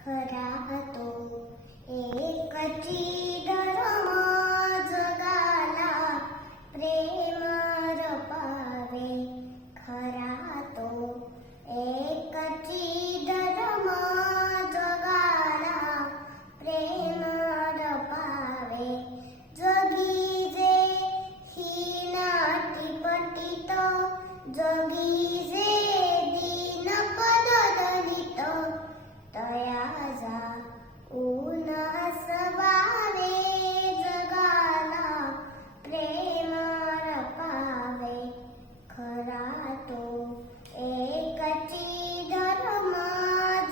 खरा तो एकची धर्म जगाला प्रेम रपावे. खरा तो एकची धर्म जगाला प्रेम रपावे. जगी जे हीन पतित, जगी जे दीन पददलित, तयाजा ऊन सवावे. जगाला प्रेम रपावे. खरा तो एकची धर्म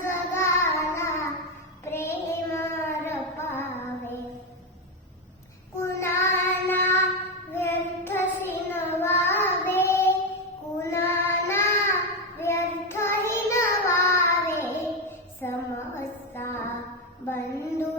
जगाला प्रेम रपावे. कुणाला व्यर्थ शिनवावे, कुणाला व्यर्थ हिनवावे. समस्ता बंधू